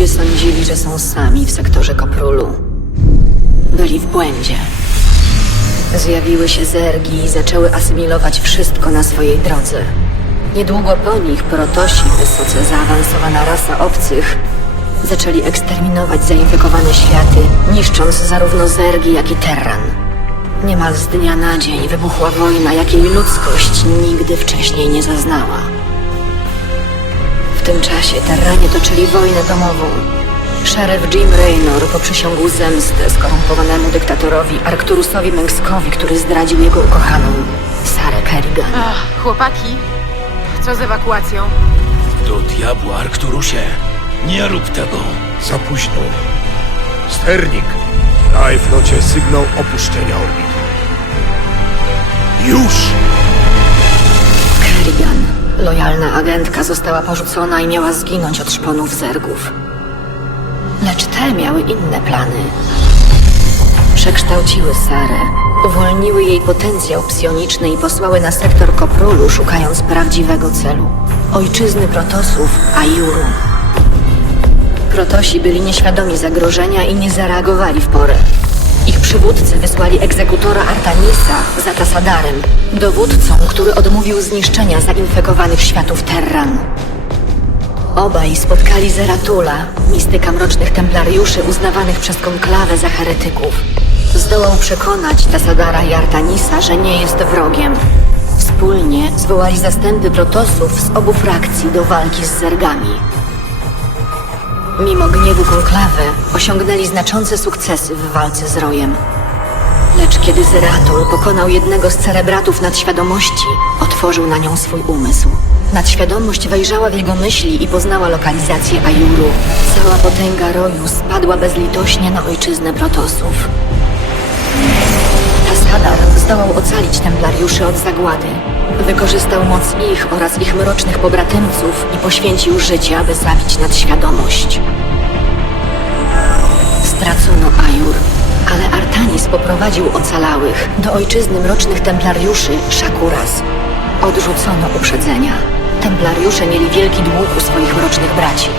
Ludzie sądzili, że są sami w sektorze Koprulu. Byli w błędzie. Zjawiły się zergi i zaczęły asymilować wszystko na swojej drodze. Niedługo po nich protosi, wysoce zaawansowana rasa obcych, zaczęli eksterminować zainfekowane światy, niszcząc zarówno zergi, jak i terran. Niemal z dnia na dzień wybuchła wojna, jakiej ludzkość nigdy wcześniej nie zaznała. W tym czasie Terranie toczyli wojnę domową. Szeryf Jim Raynor poprzysiągł zemstę skorumpowanemu dyktatorowi Arcturusowi Mengskowi, który zdradził jego ukochaną, Sarę Kerrigan. Ach, chłopaki, co z ewakuacją? Do diabła, Arcturusie! Nie rób tego! Za późno. Sternik, daj flocie sygnał opuszczenia orbity. Już! Lojalna agentka, została porzucona i miała zginąć od szponów zergów. Lecz te miały inne plany. Przekształciły Sarę, uwolniły jej potencjał psioniczny i posłały na sektor Koprulu, szukając prawdziwego celu. Ojczyzny Protosów, Ajuru. Protosi byli nieświadomi zagrożenia i nie zareagowali w porę. Ich przywódcy wysłali egzekutora Artanisa za Tasadarem, dowódcą, który odmówił zniszczenia zainfekowanych światów Terran. Obaj spotkali Zeratula, mistyka mrocznych templariuszy uznawanych przez konklawę za heretyków. Zdołał przekonać Tasadara i Artanisa, że nie jest wrogiem. Wspólnie zwołali zastępy protosów z obu frakcji do walki z zergami. Mimo gniewu konklawy osiągnęli znaczące sukcesy w walce z Rojem. Lecz kiedy Zeratul pokonał jednego z cerebratów nadświadomości, otworzył na nią swój umysł. Nadświadomość wejrzała w jego myśli i poznała lokalizację Ajuru. Cała potęga Roju spadła bezlitośnie na ojczyznę protosów. Tasadar zdołał ocalić templariuszy od zagłady. Wykorzystał moc ich oraz ich mrocznych pobratymców i poświęcił życie, aby zabić nadświadomość. Stracono Ajur, ale Artanis poprowadził ocalałych do ojczyzny mrocznych templariuszy Shakuras. Odrzucono uprzedzenia. Templariusze mieli wielki dług u swoich mrocznych braci.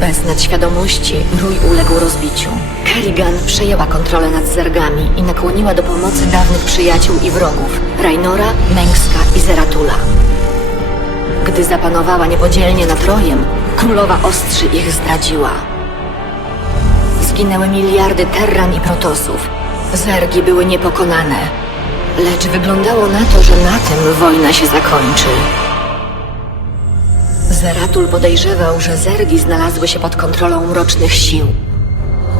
Bez nadświadomości rój uległ rozbiciu. Kerrigan przejęła kontrolę nad zergami i nakłoniła do pomocy dawnych przyjaciół i wrogów Rainora, Mengska i Zeratula. Gdy zapanowała niepodzielnie nad rojem, królowa ostrzy ich zdradziła. Zginęły miliardy terran i protosów. Zergi były niepokonane. Lecz wyglądało na to, że na tym wojna się zakończy. Zeratul podejrzewał, że zergi znalazły się pod kontrolą mrocznych sił.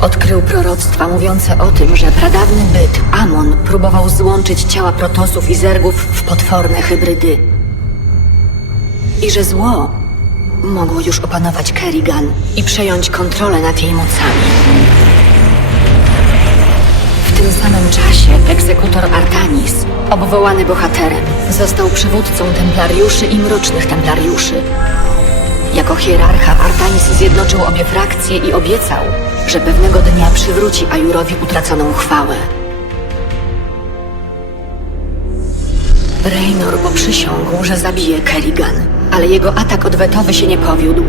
Odkrył proroctwa mówiące o tym, że pradawny byt Amon próbował złączyć ciała protosów i zergów w potworne hybrydy. I że zło mogło już opanować Kerrigan i przejąć kontrolę nad jej mocami. W tym samym czasie egzekutor Artanis, obwołany bohaterem, został przywódcą templariuszy i mrocznych templariuszy. Jako hierarcha Artanis zjednoczył obie frakcje i obiecał, że pewnego dnia przywróci Ajurowi utraconą chwałę. Raynor poprzysiągł, że zabije Kerrigan, ale jego atak odwetowy się nie powiódł.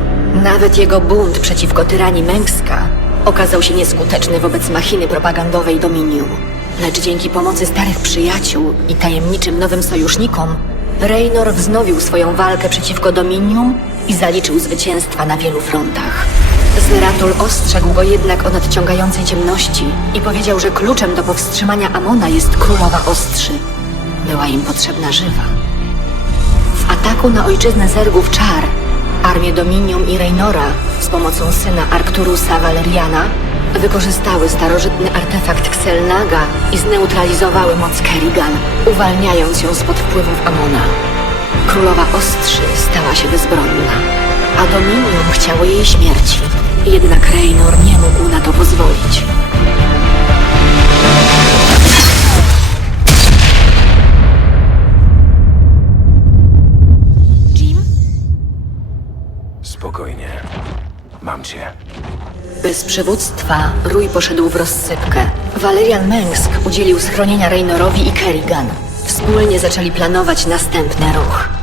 Nawet jego bunt przeciwko tyranii Mengska okazał się nieskuteczny wobec machiny propagandowej Dominium. Lecz dzięki pomocy starych przyjaciół i tajemniczym nowym sojusznikom, Raynor wznowił swoją walkę przeciwko Dominium i zaliczył zwycięstwa na wielu frontach. Zeratul ostrzegł go jednak o nadciągającej ciemności i powiedział, że kluczem do powstrzymania Amona jest królowa ostrzy. Była im potrzebna żywa. W ataku na ojczyznę zergów Czar, armię Dominium i Reynora z pomocą syna Arcturusa Valeriana wykorzystały starożytny artefakt Xelnaga i zneutralizowały moc Kerrigan, uwalniając ją spod wpływów Amona. Królowa Ostrzy stała się bezbronna, a Dominium chciało jej śmierci. Jednak Reynor nie mógł na to pozwolić. Jim? Spokojnie. Mam cię. Bez przywództwa Rój poszedł w rozsypkę. Valerian Mengsk udzielił schronienia Reynorowi i Kerrigan. Wspólnie zaczęli planować następny ruch.